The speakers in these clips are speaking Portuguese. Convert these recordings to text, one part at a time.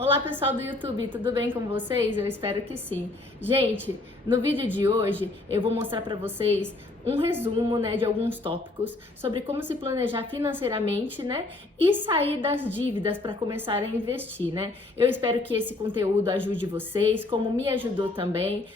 Olá pessoal do YouTube, tudo bem com vocês? Eu espero que sim. Gente, no vídeo de hoje eu vou mostrar para vocês um resumo, de alguns tópicos sobre como se planejar financeiramente, e sair das dívidas para começar a investir, Eu espero que esse conteúdo ajude vocês, como me ajudou também.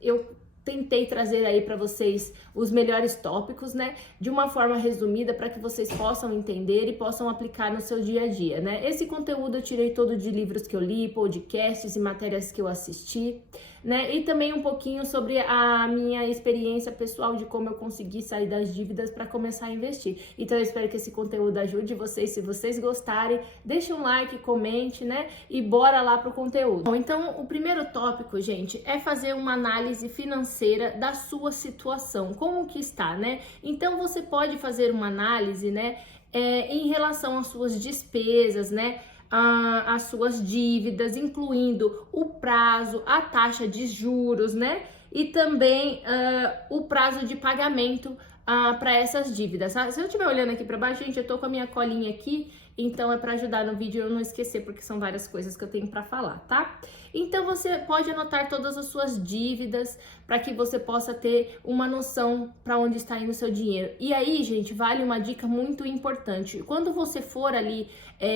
Eu tentei trazer aí para vocês os melhores tópicos, de uma forma resumida para que vocês possam entender e possam aplicar no seu dia a dia, Esse conteúdo eu tirei todo de livros que eu li, podcasts e matérias que eu assisti, E também um pouquinho sobre a minha experiência pessoal de como eu consegui sair das dívidas para começar a investir. Então eu espero que esse conteúdo ajude vocês. Se vocês gostarem, deixe um like, comente, E bora lá pro conteúdo. Bom, então o primeiro tópico, gente, é fazer uma análise financeira da sua situação, como que está, Então você pode fazer uma análise, em relação às suas despesas, as suas dívidas, incluindo o prazo, a taxa de juros, E também o prazo de pagamento para essas dívidas. Se eu estiver olhando aqui para baixo, gente, eu tô com a minha colinha aqui, então é para ajudar no vídeo eu não esquecer, porque são várias coisas que eu tenho para falar, tá? Então você pode anotar todas as suas dívidas para que você possa ter uma noção para onde está indo o seu dinheiro. E aí, gente, vale uma dica muito importante. Quando você for ali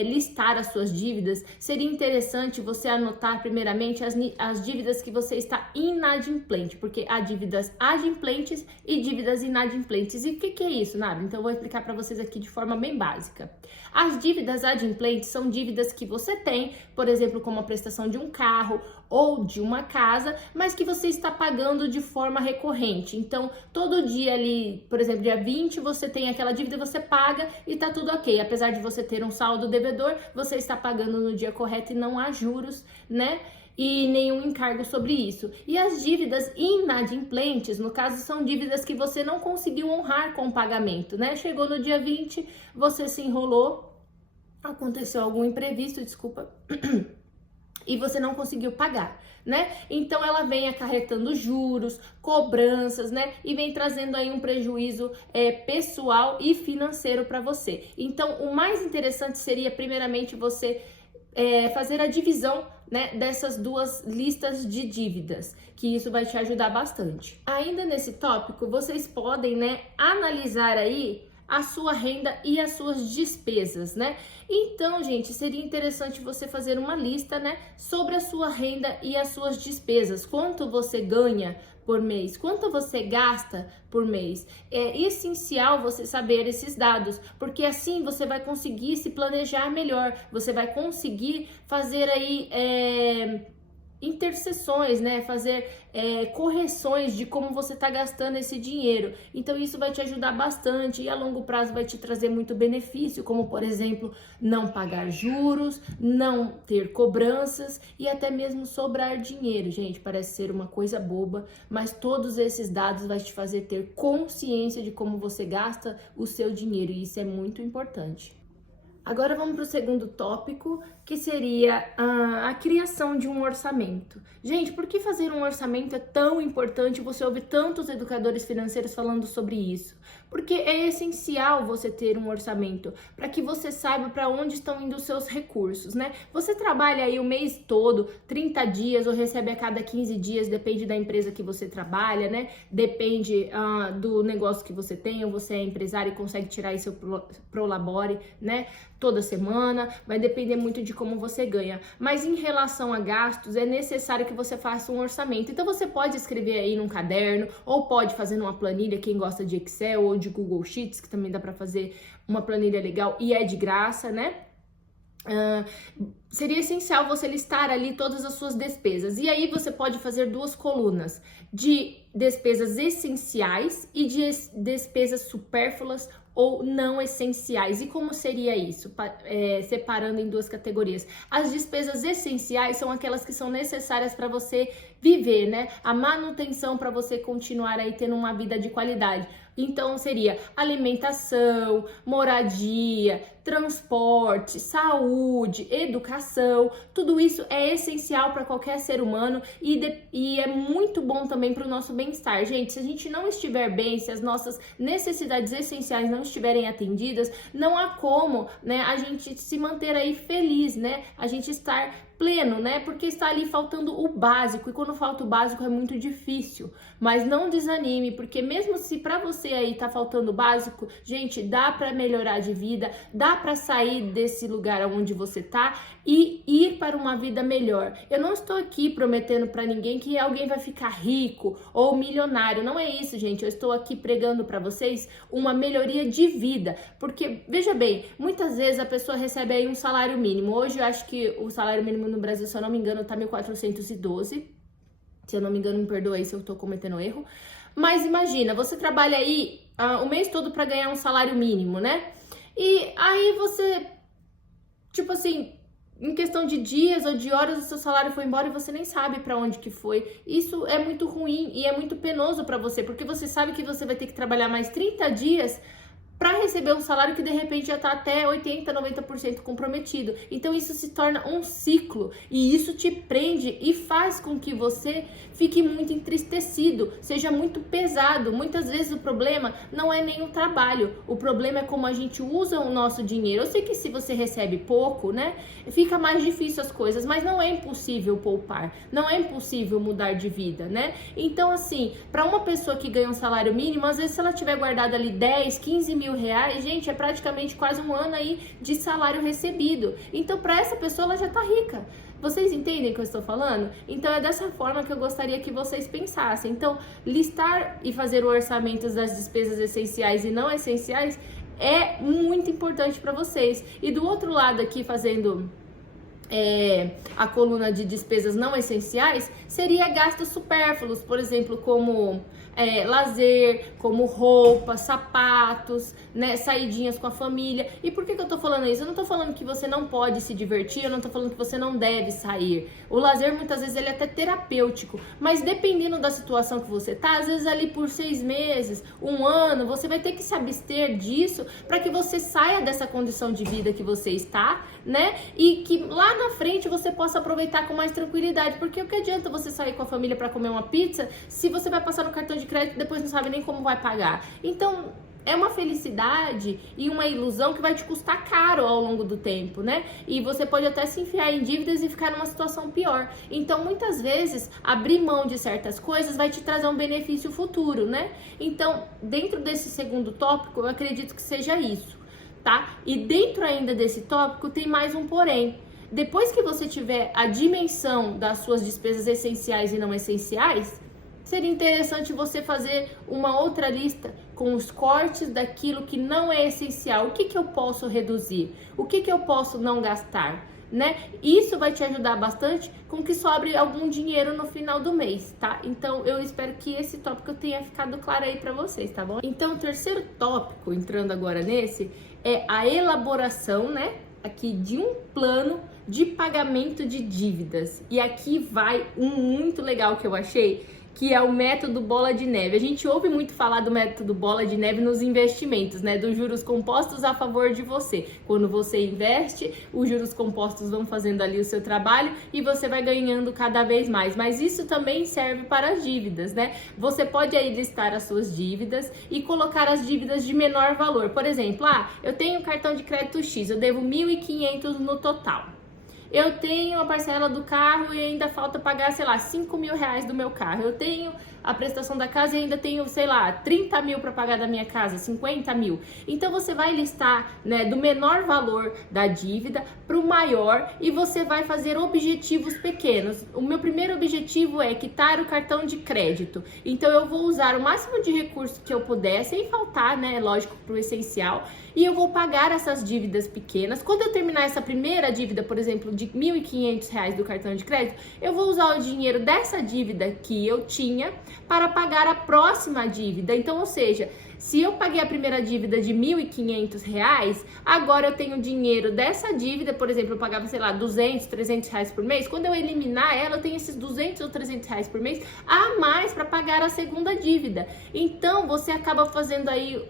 listar as suas dívidas, seria interessante você anotar primeiramente as dívidas que você está inadimplente, porque há dívidas adimplentes e dívidas inadimplentes. E o que é isso, Nabi? Então eu vou explicar para vocês aqui de forma bem básica. As dívidas adimplentes são dívidas que você tem, por exemplo, como a prestação de um carro ou de uma casa, mas que você está pagando de forma recorrente. Então, todo dia ali, por exemplo, dia 20, você tem aquela dívida, você paga e tá tudo ok. Apesar de você ter um saldo devedor, você está pagando no dia correto e não há juros, E nenhum encargo sobre isso. E as dívidas inadimplentes, no caso, são dívidas que você não conseguiu honrar com o pagamento, Chegou no dia 20, você se enrolou, aconteceu algum imprevisto, desculpa, e você não conseguiu pagar, Então ela vem acarretando juros, cobranças, E vem trazendo aí um prejuízo pessoal e financeiro para você. Então o mais interessante seria primeiramente você fazer a divisão, dessas duas listas de dívidas, que isso vai te ajudar bastante. Ainda nesse tópico, vocês podem, analisar aí a sua renda e as suas despesas, Então, gente, seria interessante você fazer uma lista, sobre a sua renda e as suas despesas. Quanto você ganha por mês, quanto você gasta por mês. É essencial você saber esses dados, porque assim você vai conseguir se planejar melhor, você vai conseguir fazer aí interseções, fazer correções de como você está gastando esse dinheiro. Então isso vai te ajudar bastante e a longo prazo vai te trazer muito benefício, como por exemplo, não pagar juros, não ter cobranças e até mesmo sobrar dinheiro. Gente, parece ser uma coisa boba, mas todos esses dados vai te fazer ter consciência de como você gasta o seu dinheiro e isso é muito importante. Agora vamos para o segundo tópico, que seria a criação de um orçamento. Gente, por que fazer um orçamento é tão importante? Você ouve tantos educadores financeiros falando sobre isso. Porque é essencial você ter um orçamento, para que você saiba para onde estão indo os seus recursos, Você trabalha aí o mês todo, 30 dias, ou recebe a cada 15 dias, depende da empresa que você trabalha, Depende do negócio que você tem, ou você é empresário e consegue tirar aí seu prolabore, toda semana, vai depender muito de como você ganha. Mas em relação a gastos, é necessário que você faça um orçamento. Então você pode escrever aí num caderno, ou pode fazer numa planilha, quem gosta de Excel ou de Google Sheets, que também dá para fazer uma planilha legal e é de graça, seria essencial você listar ali todas as suas despesas. E aí você pode fazer duas colunas de despesas essenciais e de despesas supérfluas ou não essenciais. E como seria isso? Separando em duas categorias. As despesas essenciais são aquelas que são necessárias para você viver, A manutenção para você continuar aí tendo uma vida de qualidade. Então seria alimentação, moradia, transporte, saúde, educação, tudo isso é essencial para qualquer ser humano e é muito bom também para o nosso bem-estar. Gente, se a gente não estiver bem, se as nossas necessidades essenciais não estiverem atendidas, não há como, né, a gente se manter aí feliz, né, a gente estar pleno, né? Porque está ali faltando o básico, e quando falta o básico é muito difícil. Mas não desanime, porque mesmo se para você aí tá faltando o básico, gente, dá para melhorar de vida, dá para sair desse lugar onde você tá e ir para uma vida melhor. Eu não estou aqui prometendo para ninguém que alguém vai ficar rico ou milionário, não é isso, gente. Eu estou aqui pregando para vocês uma melhoria de vida, porque veja bem, muitas vezes a pessoa recebe aí um salário mínimo. Hoje eu acho que o salário mínimo no Brasil, se eu não me engano, tá 1.412. Se eu não me engano, me perdoa aí se eu tô cometendo erro. Mas imagina, você trabalha aí o mês todo para ganhar um salário mínimo, né? E aí você, tipo assim, em questão de dias ou de horas, o seu salário foi embora e você nem sabe para onde que foi. Isso é muito ruim e é muito penoso para você, porque você sabe que você vai ter que trabalhar mais 30 dias para receber um salário que de repente já está até 80%, 90% comprometido. Então isso se torna um ciclo e isso te prende e faz com que você fique muito entristecido, seja muito pesado. Muitas vezes o problema não é nem o trabalho, o problema é como a gente usa o nosso dinheiro. Eu sei que se você recebe pouco, né, fica mais difícil as coisas, mas não é impossível poupar, não é impossível mudar de vida, né? Então assim, para uma pessoa que ganha um salário mínimo, às vezes se ela tiver guardado ali 10, 15 mil reais, gente, é praticamente quase um ano aí de salário recebido. Então, para essa pessoa, ela já tá rica. Vocês entendem o que eu estou falando? Então, é dessa forma que eu gostaria que vocês pensassem. Então, listar e fazer o orçamento das despesas essenciais e não essenciais é muito importante para vocês. E do outro lado aqui, fazendo a coluna de despesas não essenciais, seria gastos supérfluos, por exemplo, como lazer, como roupa, sapatos, né, saidinhas com a família. E por que eu tô falando isso? Eu não tô falando que você não pode se divertir, eu não tô falando que você não deve sair. O lazer, muitas vezes, ele é até terapêutico, mas dependendo da situação que você tá, às vezes ali por 6 meses, 1 ano, você vai ter que se abster disso para que você saia dessa condição de vida que você está, né, e que lá na frente você possa aproveitar com mais tranquilidade, porque o que adianta você sair com a família para comer uma pizza se você vai passar no cartão de crédito e depois não sabe nem como vai pagar? Então, é uma felicidade e uma ilusão que vai te custar caro ao longo do tempo, né? E você pode até se enfiar em dívidas e ficar numa situação pior. Então, muitas vezes, abrir mão de certas coisas vai te trazer um benefício futuro, né? Então, dentro desse segundo tópico, eu acredito que seja isso, tá? E dentro ainda desse tópico, tem mais um porém. Depois que você tiver a dimensão das suas despesas essenciais e não essenciais, seria interessante você fazer uma outra lista com os cortes daquilo que não é essencial. O que eu posso reduzir? O que eu posso não gastar? Né? Isso vai te ajudar bastante com que sobre algum dinheiro no final do mês, tá? Então, eu espero que esse tópico tenha ficado claro aí pra vocês, tá bom? Então, o terceiro tópico, entrando agora nesse, é a elaboração, né? Aqui de um plano de pagamento de dívidas. E aqui vai um muito legal que eu achei, que é o método bola de neve. A gente ouve muito falar do método bola de neve nos investimentos, né? Dos juros compostos a favor de você. Quando você investe, os juros compostos vão fazendo ali o seu trabalho e você vai ganhando cada vez mais. Mas isso também serve para as dívidas, né? Você pode aí listar as suas dívidas e colocar as dívidas de menor valor. Por exemplo, eu tenho um cartão de crédito X, eu devo 1.500 no total. Eu tenho a parcela do carro e ainda falta pagar, sei lá, 5 mil reais do meu carro. Eu tenho a prestação da casa e ainda tenho, sei lá, 30 mil para pagar da minha casa, 50 mil. Então você vai listar, né, do menor valor da dívida para o maior e você vai fazer objetivos pequenos. O meu primeiro objetivo é quitar o cartão de crédito. Então eu vou usar o máximo de recursos que eu puder, sem faltar, né, lógico, para o essencial. E eu vou pagar essas dívidas pequenas. Quando eu terminar essa primeira dívida, por exemplo, de R$ 1.500 do cartão de crédito, eu vou usar o dinheiro dessa dívida que eu tinha para pagar a próxima dívida. Então, ou seja, se eu paguei a primeira dívida de R$ 1.500, agora eu tenho dinheiro dessa dívida, por exemplo, eu pagava, sei lá, 200, 300 reais por mês. Quando eu eliminar ela, eu tenho esses 200 ou 300 reais por mês a mais para pagar a segunda dívida. Então, você acaba fazendo aí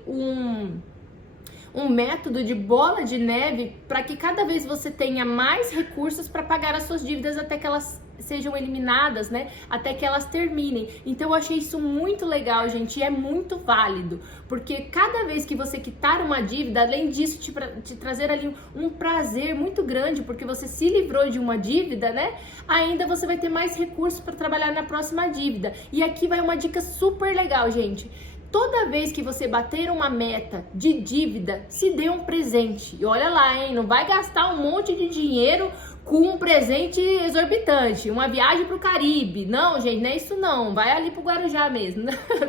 um método de bola de neve para que cada vez você tenha mais recursos para pagar as suas dívidas até que elas sejam eliminadas, né? Até que elas terminem. Então eu achei isso muito legal, gente, e é muito válido, porque cada vez que você quitar uma dívida, além disso te trazer ali um prazer muito grande, porque você se livrou de uma dívida, né? Ainda você vai ter mais recursos para trabalhar na próxima dívida. E aqui vai uma dica super legal, gente. Toda vez que você bater uma meta de dívida, se dê um presente. E olha lá, hein? Não vai gastar um monte de dinheiro com um presente exorbitante, uma viagem pro Caribe. Não, gente, não é isso não. Vai ali pro Guarujá mesmo.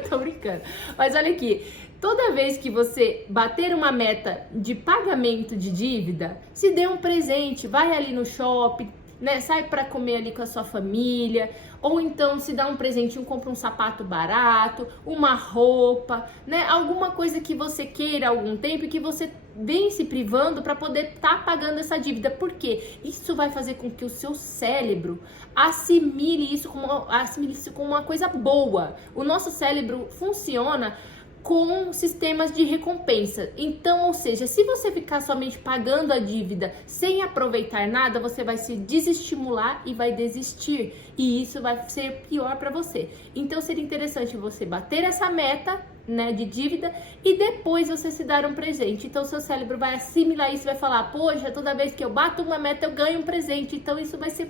Tô brincando. Mas olha aqui. Toda vez que você bater uma meta de pagamento de dívida, se dê um presente. Vai ali no shopping, né? Sai para comer ali com a sua família, ou então se dá um presentinho, compra um sapato barato, uma roupa, né? Alguma coisa que você queira há algum tempo e que você vem se privando para poder estar pagando essa dívida. Por quê? Isso vai fazer com que o seu cérebro assimile isso como uma coisa boa. O nosso cérebro funciona com sistemas de recompensa. Então, ou seja, se você ficar somente pagando a dívida sem aproveitar nada, você vai se desestimular e vai desistir. E isso vai ser pior para você. Então, seria interessante você bater essa meta, né, de dívida e depois você se dar um presente. Então, seu cérebro vai assimilar isso e vai falar: poxa, toda vez que eu bato uma meta, eu ganho um presente. Então, isso vai ser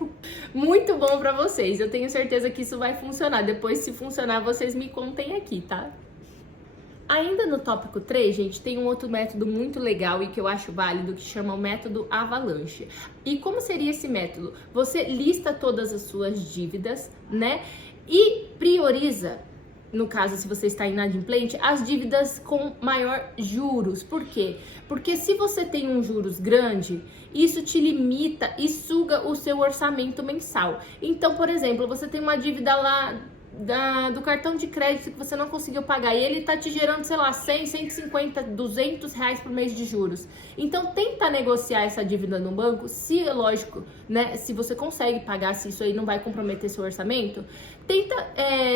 muito bom para vocês. Eu tenho certeza que isso vai funcionar. Depois, se funcionar, vocês me contem aqui, tá? Ainda no tópico 3, gente, tem um outro método muito legal e que eu acho válido, que chama o método Avalanche. E como seria esse método? Você lista todas as suas dívidas, né? E prioriza, no caso, se você está inadimplente, as dívidas com maior juros. Por quê? Porque se você tem um juros grande, isso te limita e suga o seu orçamento mensal. Então, por exemplo, você tem uma dívida lá do cartão de crédito que você não conseguiu pagar e ele tá te gerando, sei lá, 100, 150, 200 reais por mês de juros. Então tenta negociar essa dívida no banco, se é lógico, né, se você consegue pagar, se isso aí não vai comprometer seu orçamento, tenta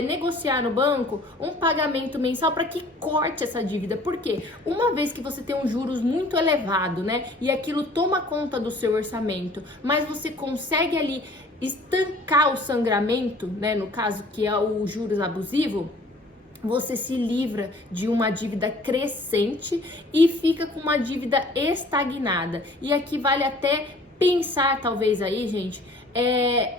negociar no banco um pagamento mensal para que corte essa dívida. Por quê? Uma vez que você tem um juros muito elevado, né, e aquilo toma conta do seu orçamento, mas você consegue ali estancar o sangramento, né, no caso que é o juros abusivo, você se livra de uma dívida crescente e fica com uma dívida estagnada. E aqui vale até pensar, talvez aí, gente,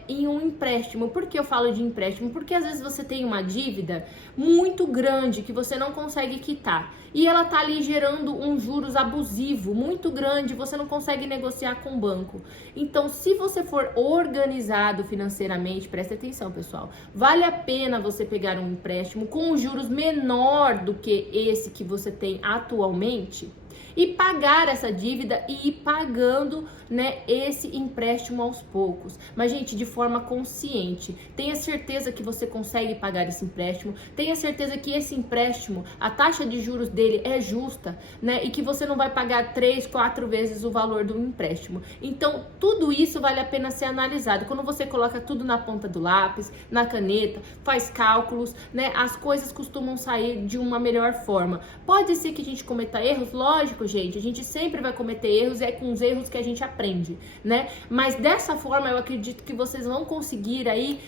em um empréstimo. Por que eu falo de empréstimo? Porque às vezes você tem uma dívida muito grande que você não consegue quitar e ela tá ali gerando um juros abusivo muito grande, você não consegue negociar com o banco. Então, se você for organizado financeiramente, presta atenção, pessoal, vale a pena você pegar um empréstimo com um juros menor do que esse que você tem atualmente e pagar essa dívida e ir pagando, né, esse empréstimo aos poucos. Mas, gente, de forma consciente. Tenha certeza que você consegue pagar esse empréstimo. Tenha certeza que esse empréstimo, a taxa de juros dele é justa, né? E que você não vai pagar 3, 4 vezes o valor do empréstimo. Então, tudo isso vale a pena ser analisado. Quando você coloca tudo na ponta do lápis, na caneta, faz cálculos, né? As coisas costumam sair de uma melhor forma. Pode ser que a gente cometa erros, lógico, gente, a gente sempre vai cometer erros, é com os erros que a gente aprende, né? Mas dessa forma eu acredito que vocês vão conseguir aí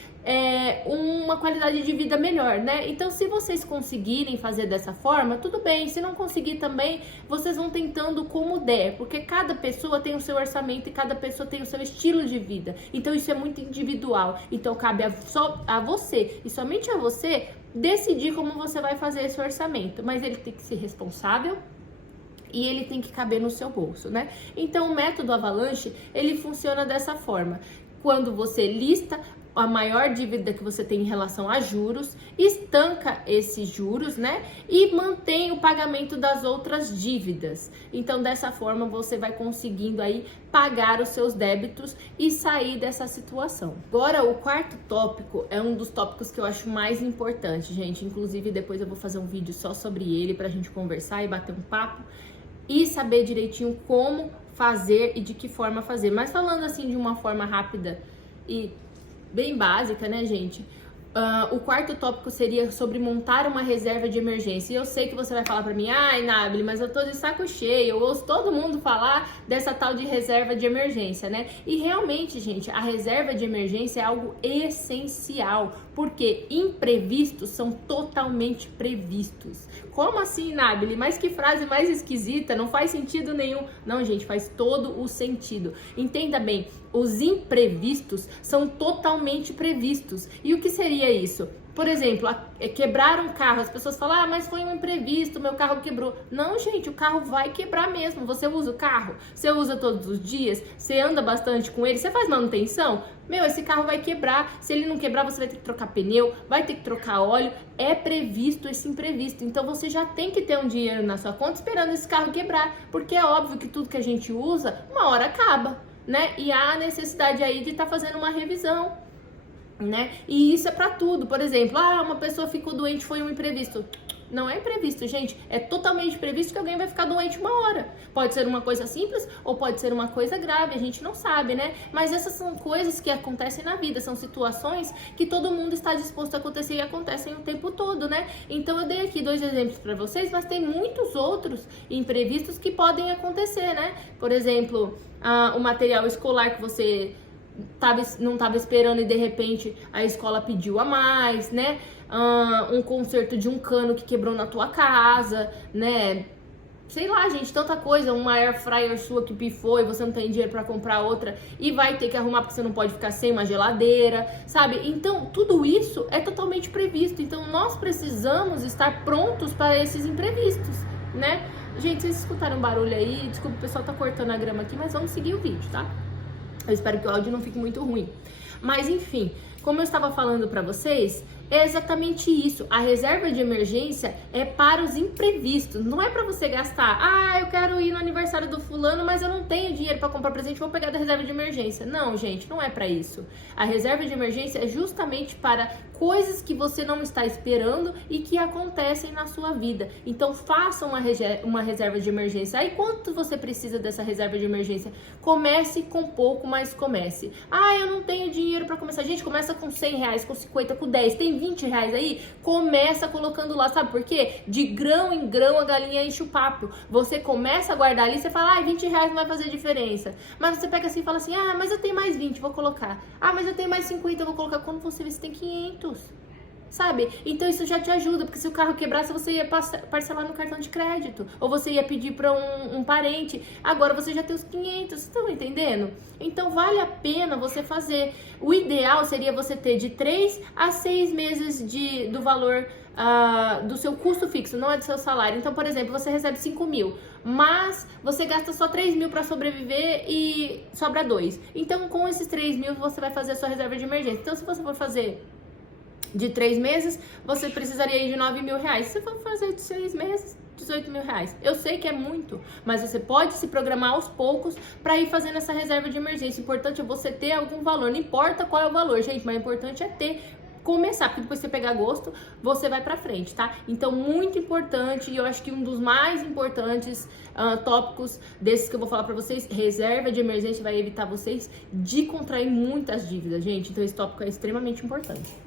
uma qualidade de vida melhor, né? Então, se vocês conseguirem fazer dessa forma, tudo bem. Se não conseguir também, vocês vão tentando como der, porque cada pessoa tem o seu orçamento e cada pessoa tem o seu estilo de vida. Então, isso é muito individual. Então, cabe só a você e somente a você decidir como você vai fazer esse orçamento. Mas ele tem que ser responsável e ele tem que caber no seu bolso, né? Então, o método Avalanche, ele funciona dessa forma. Quando você lista a maior dívida que você tem em relação a juros, estanca esses juros, né? E mantém o pagamento das outras dívidas. Então, dessa forma, você vai conseguindo aí pagar os seus débitos e sair dessa situação. Agora, o quarto tópico é um dos tópicos que eu acho mais importante, gente. Inclusive, depois eu vou fazer um vídeo só sobre ele pra gente conversar e bater um papo e saber direitinho como fazer e de que forma fazer. Mas falando assim de uma forma rápida e bem básica, né, gente? O quarto tópico seria sobre montar uma reserva de emergência. E eu sei que você vai falar pra mim, ai, Nabile, mas eu tô de saco cheio, eu ouço todo mundo falar dessa tal de reserva de emergência, né? E realmente, gente, a reserva de emergência é algo essencial, porque imprevistos são totalmente previstos. Como assim, Nabile? Mas que frase mais esquisita, não faz sentido nenhum. Não, gente, faz todo o sentido. Entenda bem, os imprevistos são totalmente previstos. E o que seria isso? Por exemplo, quebrar um carro, as pessoas falam, ah, mas foi um imprevisto, meu carro quebrou. Não, gente, o carro vai quebrar mesmo. Você usa o carro? Você usa todos os dias? Você anda bastante com ele? Você faz manutenção? Meu, esse carro vai quebrar. Se ele não quebrar, você vai ter que trocar pneu, vai ter que trocar óleo. É previsto esse imprevisto. Então, você já tem que ter um dinheiro na sua conta esperando esse carro quebrar. Porque é óbvio que tudo que a gente usa, uma hora acaba, né? E há a necessidade aí de estar fazendo uma revisão, né? E isso é pra tudo. Por exemplo, uma pessoa ficou doente, foi um imprevisto. Não é imprevisto, gente. É totalmente previsto que alguém vai ficar doente uma hora. Pode ser uma coisa simples ou pode ser uma coisa grave, a gente não sabe, né? Mas essas são coisas que acontecem na vida, são situações que todo mundo está disposto a acontecer e acontecem o tempo todo, né? Então eu dei aqui 2 exemplos para vocês, mas tem muitos outros imprevistos que podem acontecer, né? Por exemplo, o material escolar que você não estava esperando e de repente a escola pediu a mais, né? Um conserto de um cano que quebrou na tua casa, né? Sei lá, gente, tanta coisa, uma air fryer sua que pifou e você não tem dinheiro para comprar outra e vai ter que arrumar porque você não pode ficar sem uma geladeira, sabe? Então, tudo isso é totalmente previsto. Então, nós precisamos estar prontos para esses imprevistos, né? Gente, vocês escutaram barulho aí? Desculpa, o pessoal tá cortando a grama aqui, mas vamos seguir o vídeo, tá? Eu espero que o áudio não fique muito ruim. Mas enfim, como eu estava falando para vocês, é exatamente isso. A reserva de emergência é para os imprevistos. Não é para você gastar. Ah, eu quero ir no aniversário do fulano, mas eu não tenho dinheiro para comprar presente, vou pegar da reserva de emergência. Não, gente, não é para isso. A reserva de emergência é justamente para coisas que você não está esperando e que acontecem na sua vida. Então, faça uma reserva de emergência. Aí, quanto você precisa dessa reserva de emergência? Comece com pouco, mas comece. Ah, eu não tenho dinheiro para começar. Gente, começa com 100 reais, com 50, com 10. Tem 20 reais aí? Começa colocando lá. Sabe por quê? De grão em grão, a galinha enche o papo. Você começa a guardar ali, você fala, 20 reais não vai fazer diferença. Mas você pega assim e fala assim, mas eu tenho mais 20, vou colocar. Mas eu tenho mais 50, eu vou colocar. Quando você vê, você tem 500. Sabe? Então isso já te ajuda, porque se o carro quebrasse, você ia parcelar no cartão de crédito, ou você ia pedir para um parente. Agora você já tem os 500, vocês estão entendendo? Então vale a pena você fazer. O ideal seria você ter de 3 a 6 meses do valor do seu custo fixo, não é do seu salário. Então, por exemplo, você recebe 5 mil, mas você gasta só 3 mil para sobreviver e sobra 2. Então, com esses 3 mil, você vai fazer a sua reserva de emergência. Então, se você for fazer de 3 meses, você precisaria de 9 mil reais. Se for fazer de 6 meses, 18 mil reais. Eu sei que é muito, mas você pode se programar aos poucos para ir fazendo essa reserva de emergência. O importante é você ter algum valor, não importa qual é o valor, gente, mas o importante é começar, porque depois você pegar gosto, você vai pra frente, tá? Então, muito importante, e eu acho que um dos mais importantes tópicos desses que eu vou falar pra vocês, reserva de emergência vai evitar vocês de contrair muitas dívidas, gente. Então, esse tópico é extremamente importante.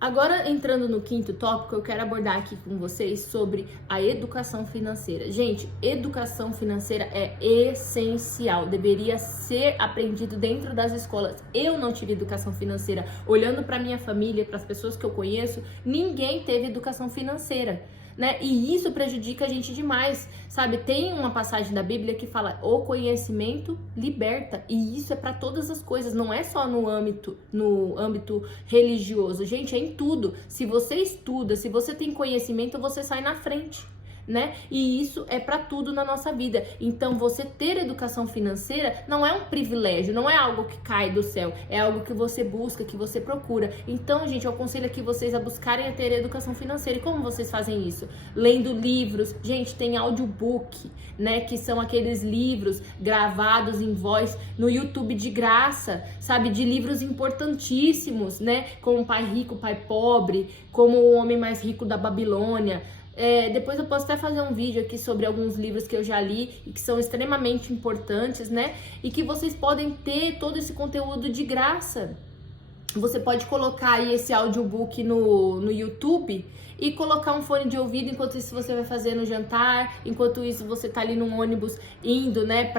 Agora, entrando no quinto tópico, eu quero abordar aqui com vocês sobre a educação financeira. Gente, educação financeira é essencial, deveria ser aprendido dentro das escolas. Eu não tive educação financeira. Olhando para minha família, para as pessoas que eu conheço, ninguém teve educação financeira, né? E isso prejudica a gente demais, sabe? Tem uma passagem da Bíblia que fala: o conhecimento liberta, e isso é para todas as coisas, não é só no âmbito religioso, gente, é em tudo. Se você estuda, se você tem conhecimento, você sai na frente, né? E isso é para tudo na nossa vida. Então, você ter educação financeira não é um privilégio, não é algo que cai do céu, é algo que você busca, que você procura. Então, gente, eu aconselho aqui vocês a buscarem a ter educação financeira. E como vocês fazem isso? Lendo livros. Gente, tem audiobook, né? Que são aqueles livros gravados em voz no YouTube de graça, sabe? De livros importantíssimos, né? Como Pai Rico, Pai Pobre, como O Homem Mais Rico da Babilônia. Depois eu posso até fazer um vídeo aqui sobre alguns livros que eu já li e que são extremamente importantes, né? E que vocês podem ter todo esse conteúdo de graça. Você pode colocar aí esse audiobook no YouTube e colocar um fone de ouvido enquanto isso você vai fazer no jantar, enquanto isso você tá ali no ônibus indo, né,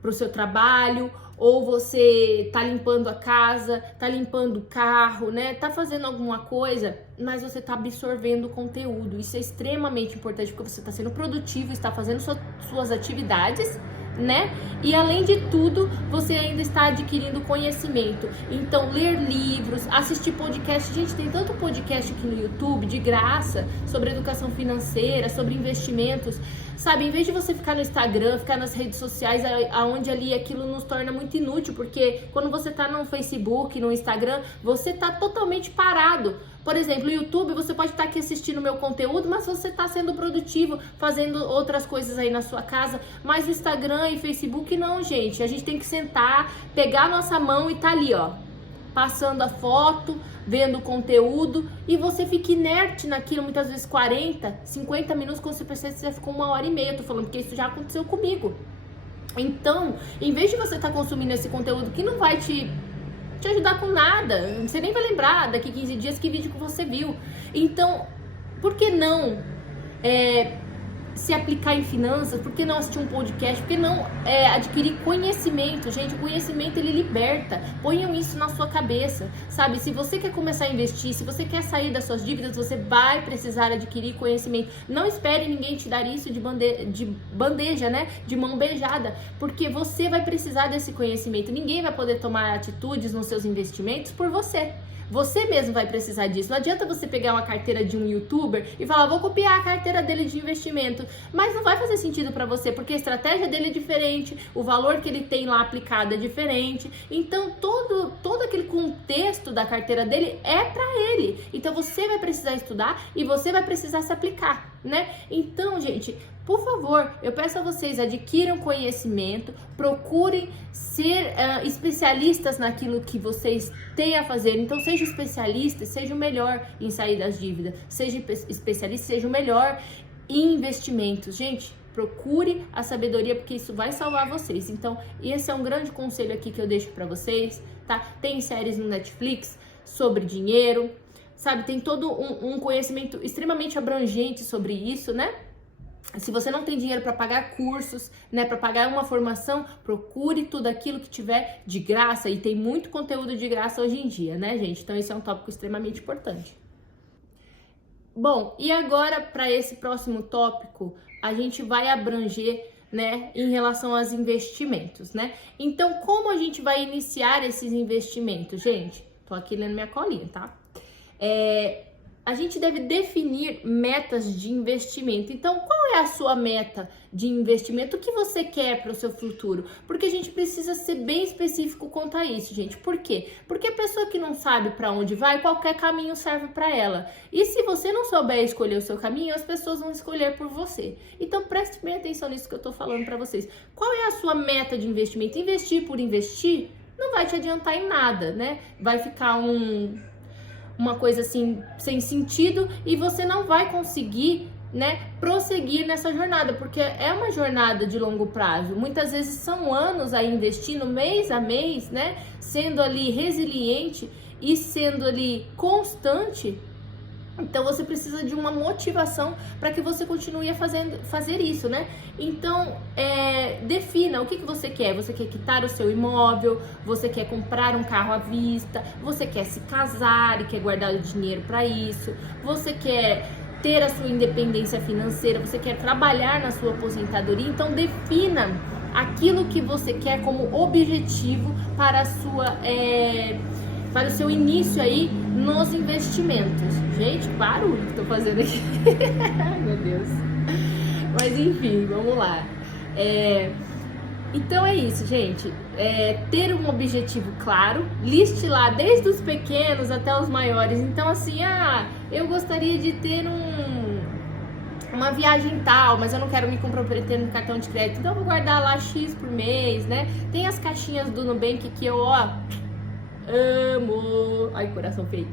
pro seu trabalho, ou você tá limpando a casa, tá limpando o carro, né, tá fazendo alguma coisa, mas você tá absorvendo conteúdo. Isso é extremamente importante porque você tá sendo produtivo, está fazendo suas atividades, né? E além de tudo, você ainda está adquirindo conhecimento. Então, ler livros, assistir podcast. Gente, tem tanto podcast aqui no YouTube de graça sobre educação financeira, sobre investimentos. Sabe, em vez de você ficar no Instagram, ficar nas redes sociais, aonde ali aquilo nos torna muito inútil, porque quando você tá no Facebook, no Instagram, você tá totalmente parado. Por exemplo, no YouTube, você pode estar aqui assistindo meu conteúdo, mas você está sendo produtivo, fazendo outras coisas aí na sua casa. Mas o Instagram e Facebook não, gente. A gente tem que sentar, pegar a nossa mão e tá ali, ó, passando a foto, vendo o conteúdo, e você fica inerte naquilo, muitas vezes 40, 50 minutos, quando você percebe que você já ficou 1h30. Eu tô falando porque isso já aconteceu comigo. Então, em vez de você estar consumindo esse conteúdo que não vai te ajudar com nada, você nem vai lembrar daqui 15 dias que vídeo que você viu. Então, por que não se aplicar em finanças? Por que não assistir um podcast? Por que não adquirir conhecimento? Gente, o conhecimento, ele liberta. Ponham isso na sua cabeça, sabe? Se você quer começar a investir, se você quer sair das suas dívidas, você vai precisar adquirir conhecimento. Não espere ninguém te dar isso de bandeja, né? De mão beijada, porque você vai precisar desse conhecimento. Ninguém vai poder tomar atitudes nos seus investimentos por você. Você mesmo vai precisar disso. Não adianta você pegar uma carteira de um youtuber e falar, vou copiar a carteira dele de investimento. Mas não vai fazer sentido para você, porque a estratégia dele é diferente, o valor que ele tem lá aplicado é diferente. Então, todo aquele contexto da carteira dele é para ele. Então, você vai precisar estudar e você vai precisar se aplicar, né? Então, gente, por favor, eu peço a vocês, adquiram conhecimento, procurem ser especialistas naquilo que vocês têm a fazer. Então, seja especialista, seja o melhor em sair das dívidas. Seja especialista, seja o melhor em investimentos. Gente, procure a sabedoria, porque isso vai salvar vocês. Então, esse é um grande conselho aqui que eu deixo para vocês, tá? Tem séries no Netflix sobre dinheiro, sabe? Tem todo um conhecimento extremamente abrangente sobre isso, né? Se você não tem dinheiro para pagar cursos, né, para pagar uma formação, procure tudo aquilo que tiver de graça, e tem muito conteúdo de graça hoje em dia, né, gente? Então esse é um tópico extremamente importante. Bom, e agora para esse próximo tópico, a gente vai abranger, né, em relação aos investimentos, né? Então, como a gente vai iniciar esses investimentos, gente? Tô aqui lendo minha colinha, tá? A gente deve definir metas de investimento. Então, qual é a sua meta de investimento? O que você quer para o seu futuro? Porque a gente precisa ser bem específico quanto a isso, gente. Por quê? Porque a pessoa que não sabe para onde vai, qualquer caminho serve para ela. E se você não souber escolher o seu caminho, as pessoas vão escolher por você. Então, preste bem atenção nisso que eu tô falando para vocês. Qual é a sua meta de investimento? Investir por investir não vai te adiantar em nada, né? Vai ficar uma coisa assim, sem sentido, e você não vai conseguir, né, prosseguir nessa jornada, porque é uma jornada de longo prazo. Muitas vezes são anos aí investindo mês a mês, né, sendo ali resiliente e sendo ali constante. Então você precisa de uma motivação para que você continue a fazer isso, né? Então, defina o que você quer. Você quer quitar o seu imóvel, você quer comprar um carro à vista, você quer se casar e quer guardar o dinheiro para isso, você quer ter a sua independência financeira, você quer trabalhar na sua aposentadoria. Então, defina aquilo que você quer como objetivo para para o seu início aí nos investimentos. Gente, que barulho que tô fazendo aqui. Meu Deus. Mas enfim, vamos lá. Então é isso, gente. Ter um objetivo claro, liste lá desde os pequenos até os maiores. Então assim, eu gostaria de ter uma viagem tal, mas eu não quero me comprometer no cartão de crédito, então eu vou guardar lá X por mês, né? Tem as caixinhas do Nubank que eu, amo. Ai, coração feio.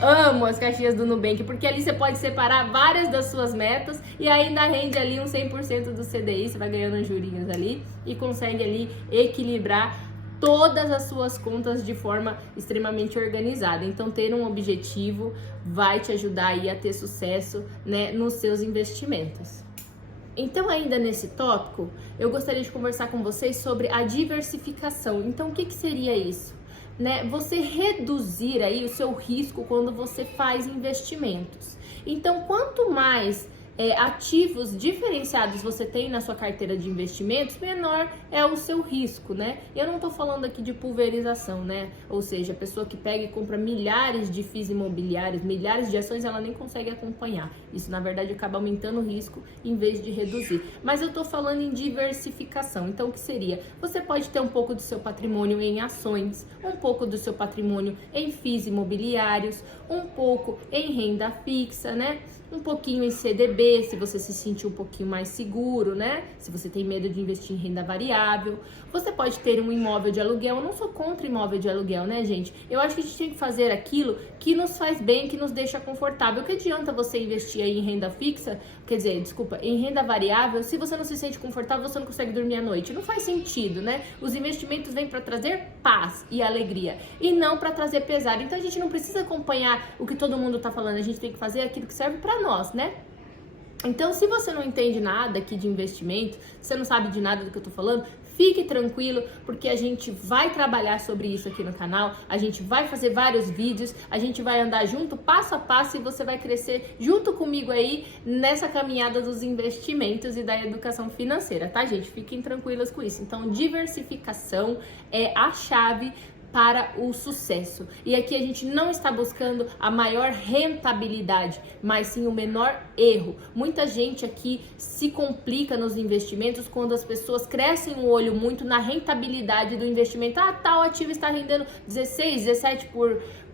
Amo as caixinhas do Nubank, porque ali você pode separar várias das suas metas e ainda rende ali 100% do CDI, você vai ganhando uns jurinhos ali e consegue ali equilibrar todas as suas contas de forma extremamente organizada. Então, ter um objetivo vai te ajudar aí a ter sucesso, né, nos seus investimentos. Então, ainda nesse tópico, eu gostaria de conversar com vocês sobre a diversificação. Então, o que seria isso? Né? Você reduzir aí o seu risco quando você faz investimentos. Então, quanto mais ativos diferenciados você tem na sua carteira de investimentos, menor é o seu risco, né? Eu não tô falando aqui de pulverização, né? Ou seja, a pessoa que pega e compra milhares de FIIs imobiliários, milhares de ações, ela nem consegue acompanhar. Isso, na verdade, acaba aumentando o risco em vez de reduzir. Mas eu tô falando em diversificação. Então, o que seria? Você pode ter um pouco do seu patrimônio em ações, um pouco do seu patrimônio em FIIs imobiliários, um pouco em renda fixa, né? Um pouquinho em CDB, se você se sentir um pouquinho mais seguro, né? Se você tem medo de investir em renda variável. Você pode ter um imóvel de aluguel. Eu não sou contra imóvel de aluguel, né, gente? Eu acho que a gente tem que fazer aquilo que nos faz bem, que nos deixa confortável. O que adianta você investir aí em renda fixa, quer dizer, desculpa, em renda variável, se você não se sente confortável, você não consegue dormir à noite? Não faz sentido, né? Os investimentos vêm para trazer paz e alegria e não para trazer pesar. Então a gente não precisa acompanhar o que todo mundo tá falando, a gente tem que fazer aquilo que serve para nós, né? Então, se você não entende nada aqui de investimento, você não sabe de nada do que eu tô falando, fique tranquilo, porque a gente vai trabalhar sobre isso aqui no canal, a gente vai fazer vários vídeos, a gente vai andar junto, passo a passo, e você vai crescer junto comigo aí nessa caminhada dos investimentos e da educação financeira, tá, gente? Fiquem tranquilas com isso. Então, diversificação é a chave para o sucesso. E aqui a gente não está buscando a maior rentabilidade, mas sim o menor erro. Muita gente aqui se complica nos investimentos quando as pessoas crescem o olho muito na rentabilidade do investimento. Ah, tal ativo está rendendo 16, 17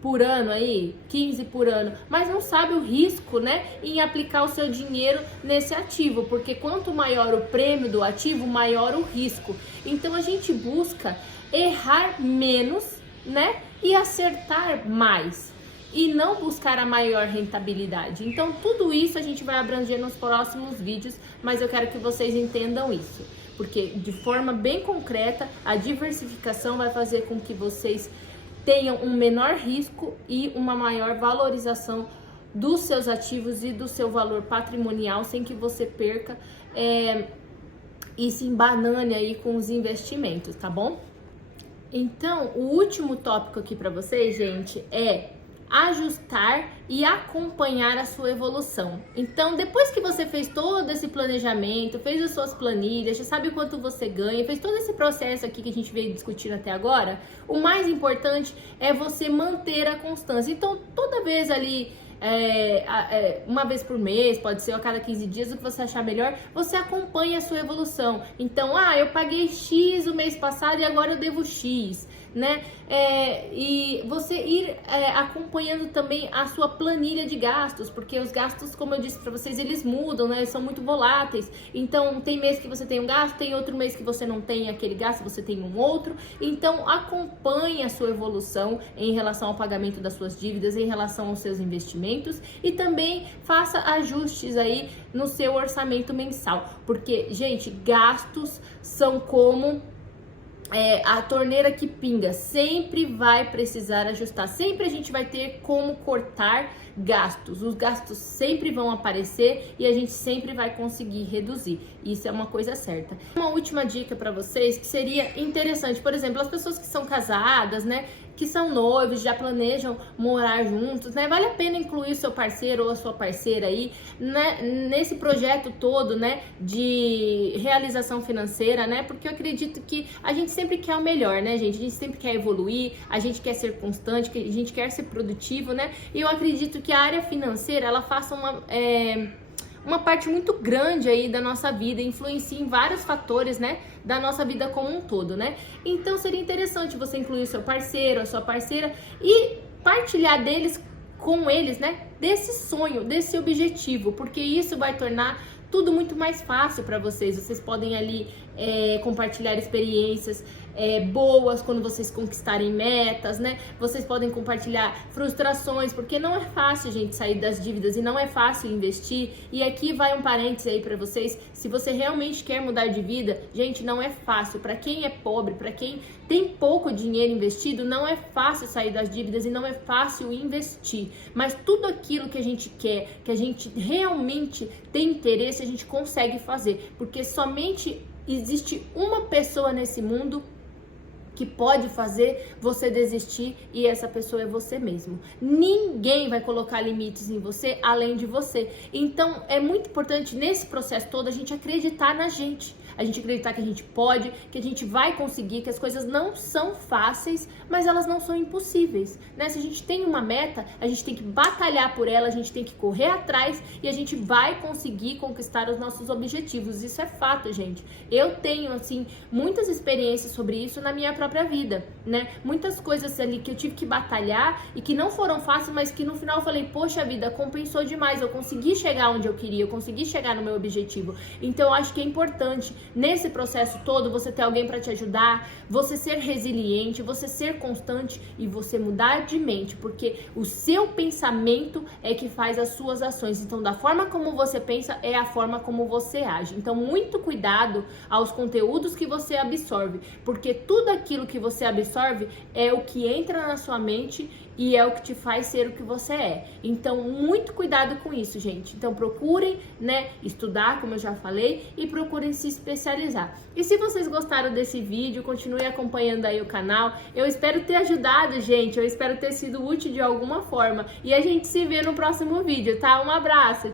por ano aí, 15 por ano, mas não sabe o risco, né, em aplicar o seu dinheiro nesse ativo, porque quanto maior o prêmio do ativo, maior o risco. Então a gente busca errar menos, né, e acertar mais, e não buscar a maior rentabilidade. Então tudo isso a gente vai abranger nos próximos vídeos, mas eu quero que vocês entendam isso, porque de forma bem concreta, a diversificação vai fazer com que vocês tenham um menor risco e uma maior valorização dos seus ativos e do seu valor patrimonial, sem que você perca e se embanane aí com os investimentos, tá bom? Então, o último tópico aqui para vocês, gente, é ajustar e acompanhar a sua evolução. Então, depois que você fez todo esse planejamento, fez as suas planilhas, já sabe o quanto você ganha, fez todo esse processo aqui que a gente veio discutindo até agora, o mais importante é você manter a constância. Então, toda vez ali, uma vez por mês, pode ser a cada 15 dias, o que você achar melhor, você acompanha a sua evolução. Então, eu paguei X o mês passado e agora eu devo X, né? E você ir acompanhando também a sua planilha de gastos, porque os gastos, como eu disse para vocês, eles mudam, né? Eles são muito voláteis. Então, tem mês que você tem um gasto, tem outro mês que você não tem aquele gasto, você tem um outro. Então, acompanhe a sua evolução em relação ao pagamento das suas dívidas, em relação aos seus investimentos, e também faça ajustes aí no seu orçamento mensal, porque, gente, gastos são como a torneira que pinga, sempre vai precisar ajustar, sempre a gente vai ter como cortar gastos, os gastos sempre vão aparecer e a gente sempre vai conseguir reduzir, isso é uma coisa certa. Uma última dica para vocês que seria interessante, por exemplo, as pessoas que são casadas, né, que são noivos, já planejam morar juntos, né? Vale a pena incluir o seu parceiro ou a sua parceira aí, né, nesse projeto todo, né, de realização financeira, né? Porque eu acredito que a gente sempre quer o melhor, né, gente? A gente sempre quer evoluir, a gente quer ser constante, a gente quer ser produtivo, né? E eu acredito que a área financeira, ela faça uma parte muito grande aí da nossa vida, influencia em vários fatores, né, da nossa vida como um todo, né? Então seria interessante você incluir o seu parceiro, a sua parceira e partilhar com eles, né, desse sonho, desse objetivo, porque isso vai tornar tudo muito mais fácil para vocês. Vocês podem ali compartilhar experiências, boas quando vocês conquistarem metas, né? Vocês podem compartilhar frustrações, porque não é fácil, gente, sair das dívidas e não é fácil investir. E aqui vai um parênteses aí pra vocês, se você realmente quer mudar de vida, gente, não é fácil. Pra quem é pobre, pra quem tem pouco dinheiro investido, não é fácil sair das dívidas e não é fácil investir. Mas tudo aquilo que a gente quer, que a gente realmente tem interesse, a gente consegue fazer, porque somente existe uma pessoa nesse mundo que pode fazer você desistir, e essa pessoa é você mesmo. Ninguém vai colocar limites em você além de você. Então é muito importante nesse processo todo a gente acreditar na gente. A gente acreditar que a gente pode, que a gente vai conseguir, que as coisas não são fáceis, mas elas não são impossíveis, né? Se a gente tem uma meta, a gente tem que batalhar por ela, a gente tem que correr atrás e a gente vai conseguir conquistar os nossos objetivos. Isso é fato, gente. Eu tenho, assim, muitas experiências sobre isso na minha própria vida, né? Muitas coisas ali que eu tive que batalhar e que não foram fáceis, mas que no final eu falei, poxa vida, compensou demais, eu consegui chegar onde eu queria, eu consegui chegar no meu objetivo. Então eu acho que é importante nesse processo todo você ter alguém para te ajudar, você ser resiliente, você ser constante e você mudar de mente, porque o seu pensamento é que faz as suas ações. Então, da forma como você pensa é a forma como você age. Então, muito cuidado aos conteúdos que você absorve, porque tudo aquilo que você absorve é o que entra na sua mente e é o que te faz ser o que você é. Então, muito cuidado com isso, gente. Então, procurem, né, estudar, como eu já falei, e procurem se especializar. E se vocês gostaram desse vídeo, continuem acompanhando aí o canal. Eu espero ter ajudado, gente. Eu espero ter sido útil de alguma forma. E a gente se vê no próximo vídeo, tá? Um abraço!